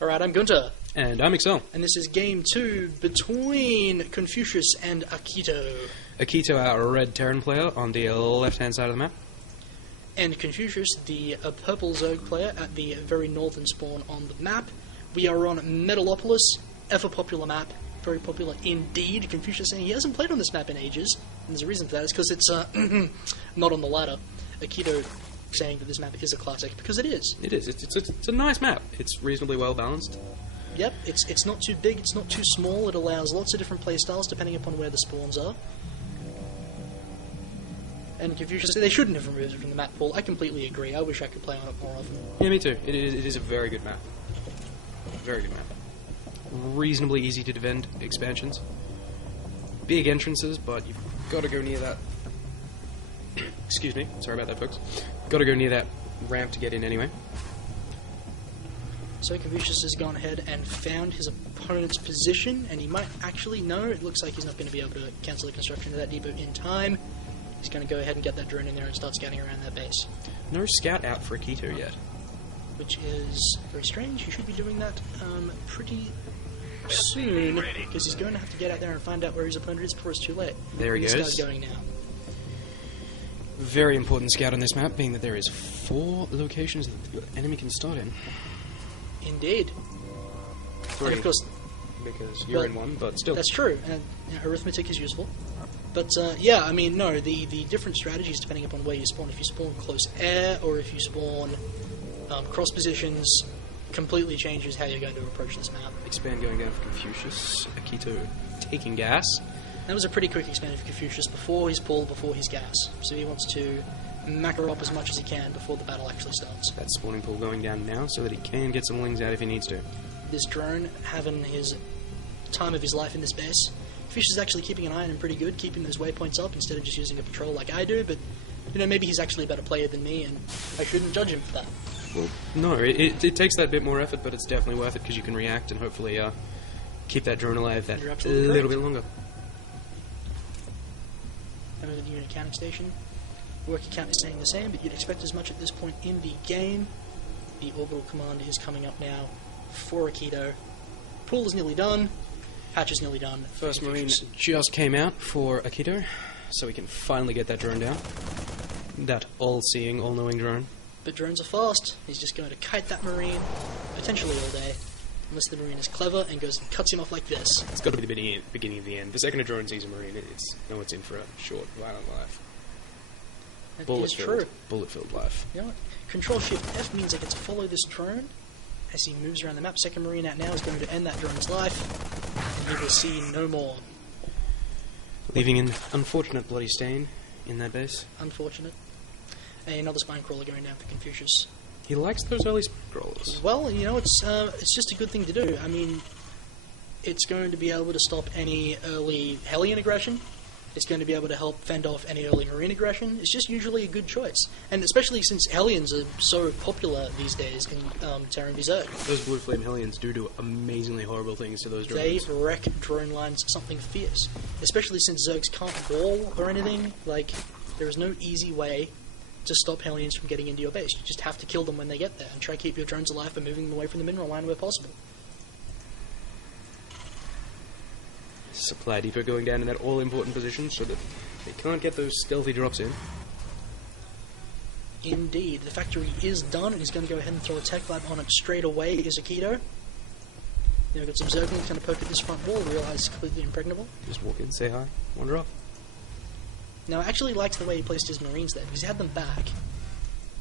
Alright, I'm Gunter. And I'm Excel. And this is game 2 between Confuscious and Akito. Akito, our red Terran player, on the left-hand side of the map. And Confuscious, the purple Zerg player, at the very northern spawn on the map. We are on Metalopolis, ever popular map. Very popular indeed. Confuscious saying he hasn't played on this map in ages. And there's a reason for that. It's because it's not on the ladder. Akito saying that this map is a classic, because it is. It is. It's a nice map. It's reasonably well balanced. Yep, it's not too big, it's not too small. It allows lots of different playstyles depending upon where the spawns are. And Confuscious, they shouldn't have removed it from the map pool. I completely agree. I wish I could play on it more often. Yeah, me too. It is a very good map. Very good map. Reasonably easy to defend expansions. Big entrances, but you've got to go near that. Excuse me. Sorry about that, folks. Got to go near that ramp to get in anyway. So Confuscious has gone ahead and found his opponent's position, and he might actually know. It looks like he's not going to be able to cancel the construction of that depot in time. He's going to go ahead and get that drone in there and start scouting around that base. No scout out for Akito yet. Which is very strange. He should be doing that pretty soon, because he's going to have to get out there and find out where his opponent is before it's too late. There he goes. This guy's going now. Very important scout on this map, being that there is 4 locations that the enemy can start in. Indeed. 3, and of course, because you're in one, but still. That's true, and arithmetic is useful. But yeah, I mean, no, the different strategies depending upon where you spawn. If you spawn close air, or if you spawn cross positions, completely changes how you're going to approach this map. Expand going down for Confuscious. Akito taking gas. That was a pretty quick expansion for Confuscious before his pull, before his gas. So he wants to macro up as much as he can before the battle actually starts. That spawning pool going down now so that he can get some lings out if he needs to. This drone having his time of his life in this base. Fish is actually keeping an eye on him pretty good, keeping those waypoints up instead of just using a patrol like I do, but you know, maybe he's actually a better player than me and I shouldn't judge him for that. Well, no, it takes that bit more effort, but it's definitely worth it because you can react and hopefully keep that drone alive that little bit longer. Over the unit counting station. Work count is staying the same, but you'd expect as much at this point in the game. The orbital command is coming up now for Akito. Pool is nearly done. Patch is nearly done. First Marine just came out for Akito, so we can finally get that drone down. That all-seeing, all-knowing drone. But drones are fast. He's just going to kite that Marine, potentially all day. Unless the Marine is clever and goes and cuts him off like this. It's got to be the beginning of the end. The second a drone sees a Marine, it's in for a short, violent life. That is true. Bullet-filled life. You know what? Control-Shift-F means I get to follow this drone as he moves around the map. Second Marine out now is going to end that drone's life, and we will see no more. Leaving an unfortunate bloody stain in that base. Unfortunate. Another spine crawler going down for Confuscious. He likes those early spine crawlers. Well, you know, it's just a good thing to do. I mean, it's going to be able to stop any early Hellion aggression. It's going to be able to help fend off any early Marine aggression. It's just usually a good choice. And especially since Hellions are so popular these days in Terran v Zerg. Those Blue Flame Hellions do amazingly horrible things to those drones. They wreck drone lines something fierce. Especially since Zergs can't wall or anything. Like, there is no easy way to stop Hellions from getting into your base. You just have to kill them when they get there, and try to keep your drones alive by moving them away from the mineral line where possible. Supply depot going down in that all-important position so that they can't get those stealthy drops in. Indeed. The factory is done, and he's going to go ahead and throw a tech lab on it straight away, is Akito. Now we've got some Zerglings going to poke at this front wall, realize it's completely impregnable. Just walk in, say hi, wander off. Now, I actually liked the way he placed his Marines there, because he had them back.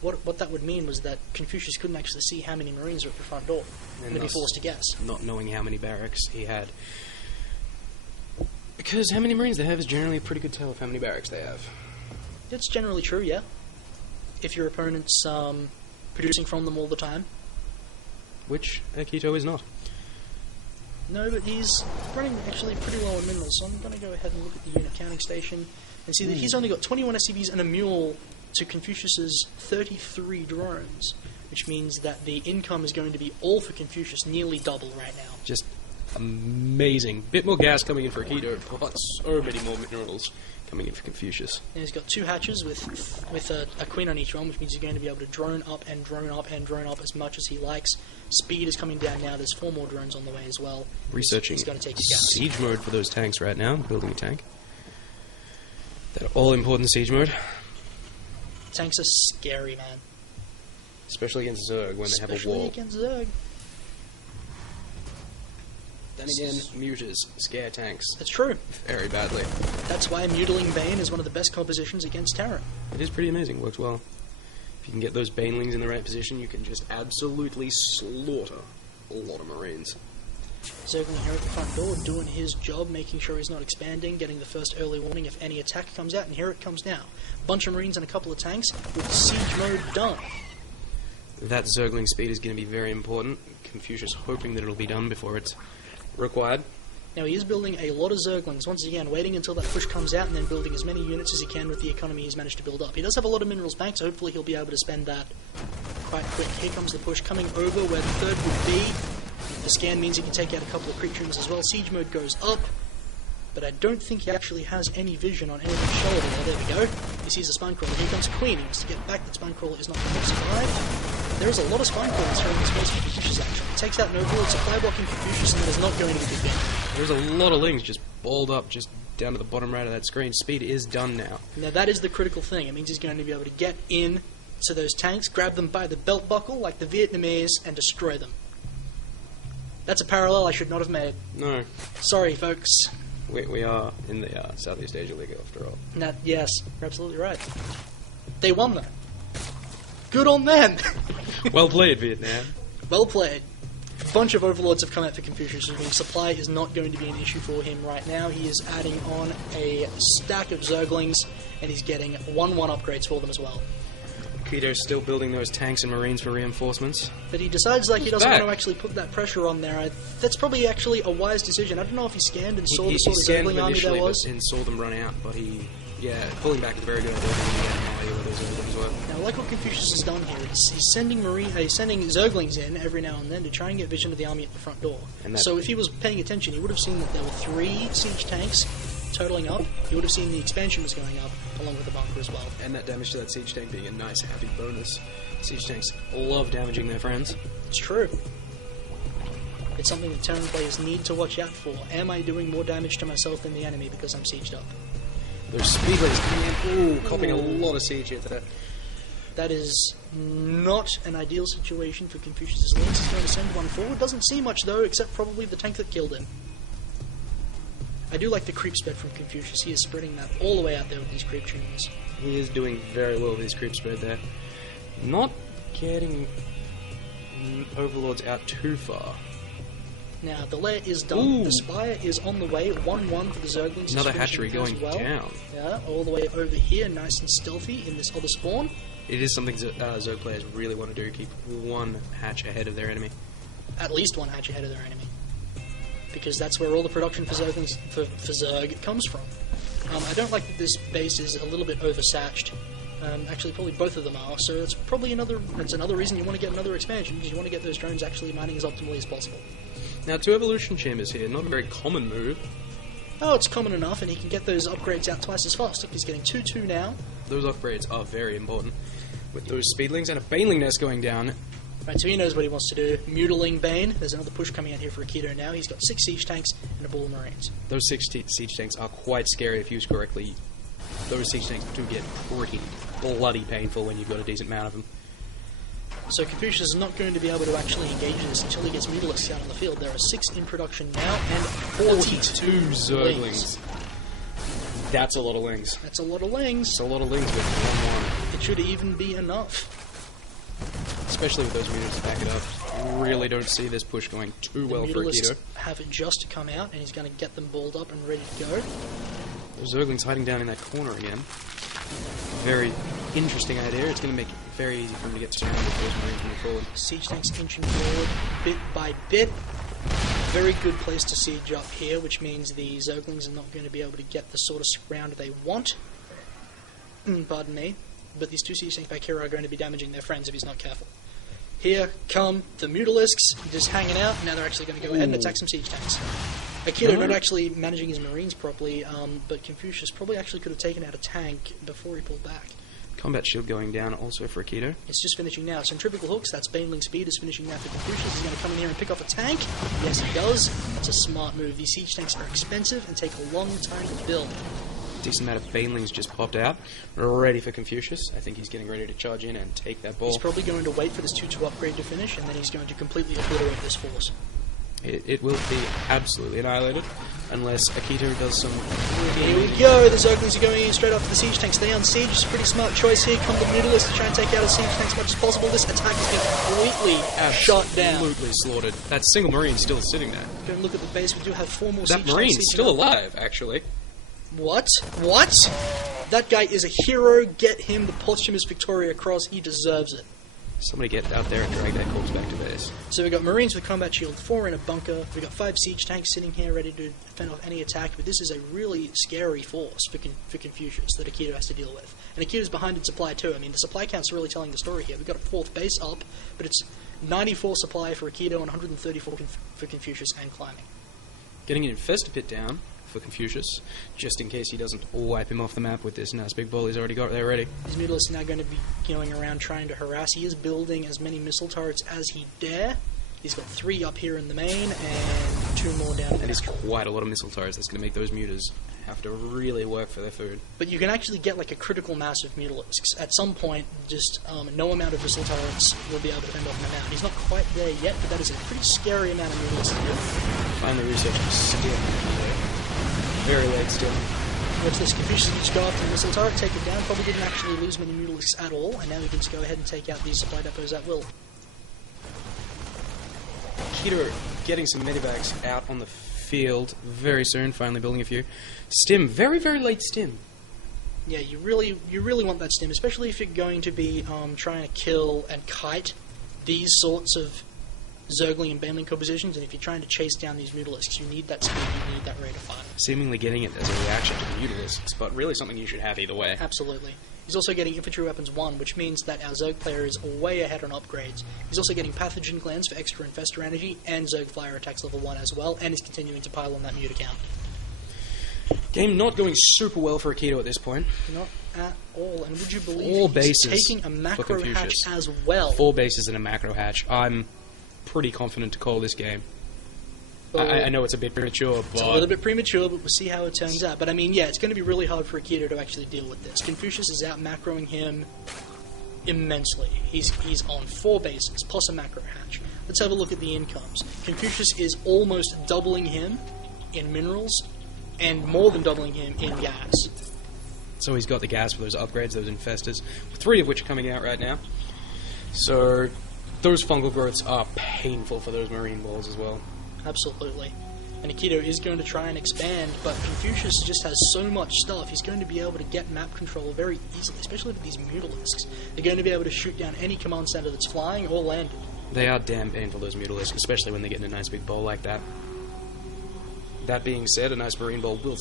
What that would mean was that Confuscious couldn't actually see how many Marines are at the front door, and he'd be forced to guess. Not knowing how many barracks he had. Because how many Marines they have is generally a pretty good tell of how many barracks they have. It's generally true, yeah. If your opponent's producing from them all the time. Which Akito is not. No, but he's running actually pretty low on minerals, so I'm going to go ahead and look at the unit counting station and see that he's only got 21 SCVs and a mule to Confuscious's 33 drones, which means that the income is going to be all for Confuscious, nearly double right now. Just amazing. Bit more gas coming in for Akito, but so many more minerals coming in for Confuscious. And he's got 2 hatches with a queen on each one, which means he's going to be able to drone up and drone up and drone up as much as he likes. Speed is coming down now. There's 4 more drones on the way as well. Researching He's got to take his gas. siege mode for those tanks right now. Building a tank. That all-important siege mode. Tanks are scary, man. Especially against Zerg when they have a Especially wall. against Zerg. Then again, muters scare tanks That's true. very badly. That's why Mutiling Bane is one of the best compositions against Terran. It is pretty amazing. Works well. If you can get those banelings in the right position, you can just absolutely slaughter a lot of Marines. Zergling here at the front door, doing his job, making sure he's not expanding, getting the first early warning if any attack comes out, and here it comes now. Bunch of Marines and a couple of tanks with siege mode done. That Zergling speed is going to be very important. Confuscious hoping that it'll be done before it's required. Now he is building a lot of Zerglings, once again waiting until that push comes out and then building as many units as he can with the economy he's managed to build up. He does have a lot of minerals banked, so hopefully he'll be able to spend that quite quick. Here comes the push coming over where the third would be. The scan means he can take out a couple of creature units as well. Siege mode goes up, but I don't think he actually has any vision on anything shoulder. There we go. He sees a spine crawler. Here comes Queen. He wants to get back. That spine crawler is not going to survive. There's a lot of spine crawlers here in this place for Confuscious action. He takes out an overlord, supply blocking Confuscious, and that is not going to be good. There's a lot of lings just balled up just down to the bottom right of that screen. Speed is done now. Now that is the critical thing. It means he's going to be able to get in to those tanks, grab them by the belt buckle like the Vietnamese, and destroy them. That's a parallel I should not have made. No. Sorry, folks. We are in the Southeast Asia League after all. Yes, you're absolutely right. They won, though. Good on them! Well played, Vietnam. Well played. A bunch of overlords have come out for Confuscious, which means supply is not going to be an issue for him right now. He is adding on a stack of Zerglings, and he's getting 1-1 upgrades for them as well. Akito's still building those tanks and Marines for reinforcements. But he decides like he doesn't back. want to actually put that pressure on there. That's probably actually a wise decision. I don't know if he scanned and saw He the sort of scanned Zergling them army there initially, was. and saw them run out, but pulling back is a very good idea. Where those Zerglings were. Now, like what Confuscious has done here, he's sending Zerglings in every now and then to try and get vision of the army at the front door. So if he was paying attention, he would have seen that there were 3 siege tanks totaling up. He would have seen the expansion was going up, along with the bunker as well. And that damage to that siege tank being a nice, happy bonus. Siege tanks love damaging their friends. It's true. It's something that Terran players need to watch out for. Am I doing more damage to myself than the enemy because I'm sieged up? There's speedways coming in. Ooh, copping a lot of siege here today. That is not an ideal situation for Confuscius' links. He's going to send one forward. Doesn't see much though, except probably the tank that killed him. I do like the creep spread from Confuscius. He is spreading that all the way out there with these creep tunes. He is doing very well with his creep spread there. Not getting overlords out too far. Now, the lair is done. Ooh. The spire is on the way. 1-1 for the Zerglings. Another hatchery going down. Yeah, all the way over here, nice and stealthy in this other spawn. It is something Zerg players really want to do, keep one hatch ahead of their enemy. At least one hatch ahead of their enemy. Because that's where all the production for Zerglings, for Zerg comes from. I don't like that this base is a little bit oversatched. Actually, probably both of them are, so that's probably another reason you want to get another expansion, because you want to get those drones actually mining as optimally as possible. Now, 2 evolution chambers here, not a very common move. Oh, it's common enough, and he can get those upgrades out twice as fast. Look, he's getting 2-2 now. Those upgrades are very important. With those speedlings and a baneling nest going down. Right, so he knows what he wants to do. Mutiling Bane. There's another push coming out here for Akito now. He's got 6 siege tanks and a ball of Marines. Those 6 siege tanks are quite scary if used correctly. Those siege tanks do get pretty bloody painful when you've got a decent amount of them. So Confuscius is not going to be able to actually engage this until he gets Mutalisks out on the field. There are 6 in production now and 42 Zerglings. That's a lot of lings. That's a lot of lings. It's a lot of lings with 1-1. It should even be enough. Especially with those mutants to back it up. I really don't see this push going too well for Akito. Have just come out, and he's going to get them balled up and ready to go. Those Zerglings hiding down in that corner again. Very interesting idea. It's going to make it very easy for him to get surrounded with those Marines moving forward. Siege tanks inching forward bit by bit. Very good place to siege up here, which means the Zerglings are not going to be able to get the sort of surround they want. Pardon me. But these 2 siege tanks back here are going to be damaging their friends if he's not careful. Here come the Mutalisks, just hanging out. Now they're actually going to go ahead and attack some siege tanks. Akito not actually managing his Marines properly, but Confuscious probably actually could have taken out a tank before he pulled back. Combat shield going down also for Akito. It's just finishing now. Centrifugal hooks, that's Baneling speed, is finishing now for Confuscious. He's going to come in here and pick off a tank. Yes, he does. That's a smart move. These siege tanks are expensive and take a long time to build. Decent amount of Banelings just popped out. Ready for Confuscious. I think he's getting ready to charge in and take that ball. He's probably going to wait for this 2-2 upgrade to finish, and then he's going to completely obliterate this force. It will be absolutely annihilated unless Akito does some... Here we go, the Zerglings are going in straight after the siege tanks. Stay on siege, it's a pretty smart choice here. Come the Mutalists to try and take out a siege tank as much as possible. This attack has been completely shot down. Absolutely slaughtered. That single Marine still sitting there. Go and look at the base, we do have 4 more siege tanks. That Marine's still alive, actually. What? What? That guy is a hero. Get him the posthumous Victoria Cross. He deserves it. Somebody get out there and drag that corpse back to base. So we've got Marines with combat shield, 4 in a bunker. We've got 5 siege tanks sitting here ready to fend off any attack. But this is a really scary force for Confuscious that Akito has to deal with. And Akito's behind in supply too. I mean, the supply count's really telling the story here. We've got a 4th base up, but it's 94 supply for Akito and 134 for Confuscious and climbing. Getting an infestor pit down for Confuscious, just in case he doesn't wipe him off the map with this nice big ball he's already got there ready. His Mutalists are now going to be going around trying to harass. He is building as many missile turrets as he dare. He's got 3 up here in the main and 2 more down. That is quite a lot of missile turrets. That's going to make those mutas have to really work for their food. But you can actually get like a critical mass of Mutalisks. At some point, just no amount of missile turrets will be able to fend off him out. He's not quite there yet, but that is a pretty scary amount of Mutalisks to do. Finally researching still. Very late still. Watch this. Confuscious just go after the missile turret, take it down. Probably didn't actually lose many Mutalisks at all, and now he can just go ahead and take out these supply depots at will. Akito getting some medivacs out on the field very soon, finally building a few. Stim, very, very late stim. Yeah, you really want that stim, especially if you're going to be trying to kill and kite these sorts of Zergling and Baneling compositions, and if you're trying to chase down these Mutalisks, you need that speed, you need that rate of fire. Seemingly getting it as a reaction to the Mutalisks, but really something you should have either way. Absolutely. He's also getting Infantry Weapons 1, which means that our Zerg player is way ahead on upgrades. He's also getting Pathogen Glands for extra Infestor energy, and Zerg Flyer attacks level 1 as well, and is continuing to pile on that Muta count. Game not going super well for Akito at this point. Not at all, and would you believe 4 bases he's taking a macro hatch as well? 4 bases and a macro hatch. I'm pretty confident to call this game. I know it's a bit premature, but... It's a little bit premature, but we'll see how it turns out. But I mean, yeah, it's going to be really hard for Akito to actually deal with this. Confuscious is out macroing him immensely. He's on 4 bases, plus a macro hatch. Let's have a look at the incomes. Confuscious is almost doubling him in minerals, and more than doubling him in gas. So he's got the gas for those upgrades, those infestors, 3 of which are coming out right now. So those fungal growths are painful for those marine balls as well. Absolutely. And Akito is going to try and expand, but Confuscious just has so much stuff, he's going to be able to get map control very easily, especially with these Mutalisks. They're going to be able to shoot down any command center that's flying or landed. They are damn painful, those Mutalisks, especially when they get in a nice big bowl like that. That being said, a nice marine ball will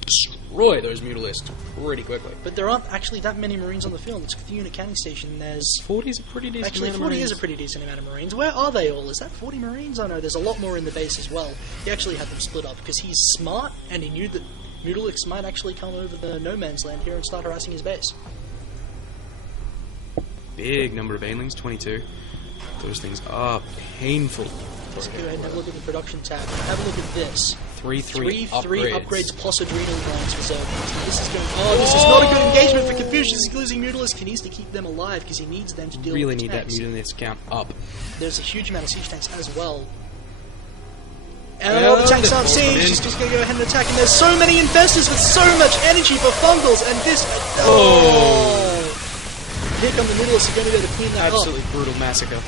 destroy those Mutalisks pretty quickly. But there aren't actually that many Marines on the field. It's the unit cannon station. There's 40 is a pretty decent actually amount of 40 Marines. is a pretty decent amount of Marines. Where are they all? Is that 40 Marines? Oh no, there's a lot more in the base as well. He actually had them split up because he's smart and he knew that Mutalisks might actually come over the no man's land here and start harassing his base. Big number of Banelings, 22. Those things are painful. Let's go ahead and have a look at the production tab. Have a look at this. 3 upgrades plus adrenal glands for Zerglings. This is going. Oh, this is not a good engagement for Confuscious. He's losing Mutalisks. He needs to keep them alive because he needs them to deal really with the need tanks. that Mutalist count up. There's a huge amount of siege tanks as well. And all the tanks aren't siege. He's just going to go ahead and attack. And there's so many infestors with so much energy for fungals. And this. Oh! Here come the Mutalisks. Are going to be able to clean that up. Absolutely brutal massacre.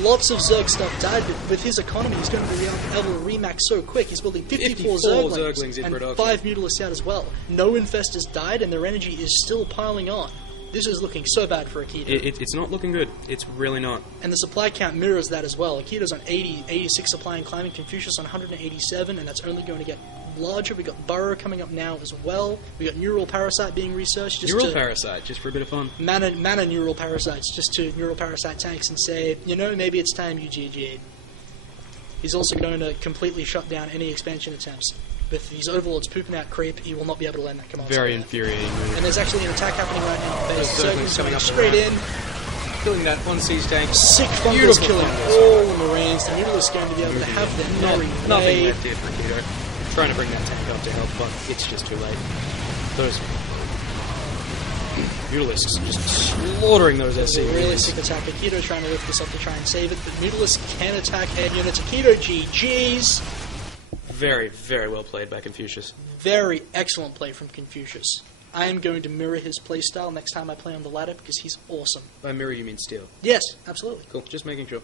Lots of Zerg stuff died, but with his economy, he's going to be able to remax so quick. He's building 54 Zerglings in and production. 5 Mutalisks out as well. No infestors died, and their energy is still piling on. This is looking so bad for Akito. It's not looking good. It's really not. And the supply count mirrors that as well. Akito's on 86 supply and climbing, Confuscious on 187, and that's only going to get larger. We've got Burrow coming up now as well. We've got Neural Parasite being researched. Parasite, just for a bit of fun. Mana Neural Parasites, just to Neural Parasite tanks and say, you know, maybe it's time you GG'd. He's also going to completely shut down any expansion attempts. With these overlords pooping out creep, he will not be able to land that command. Very infuriating move. And there's actually an attack happening right now on base. There's Zergling's coming coming up the straight ramp. in. Killing that one siege tank. Sick fungals Beautiful killing fungals. all the Marines. The Mutalisks going to be able to have their merry Nothing way. left here for Akito. Trying to bring that tank up to help, but it's just too late. Those Mutalisks just slaughtering those It's a SCVs. really sick attack. Akito trying to lift this up to try and save it, but Mutalisks can attack air units. Akito GG's. Very, very well played by Confuscious. Very excellent play from Confuscious. I am going to mirror his playstyle next time I play on the ladder because he's awesome. By mirror, you mean steel. Yes, absolutely. Cool, just making sure.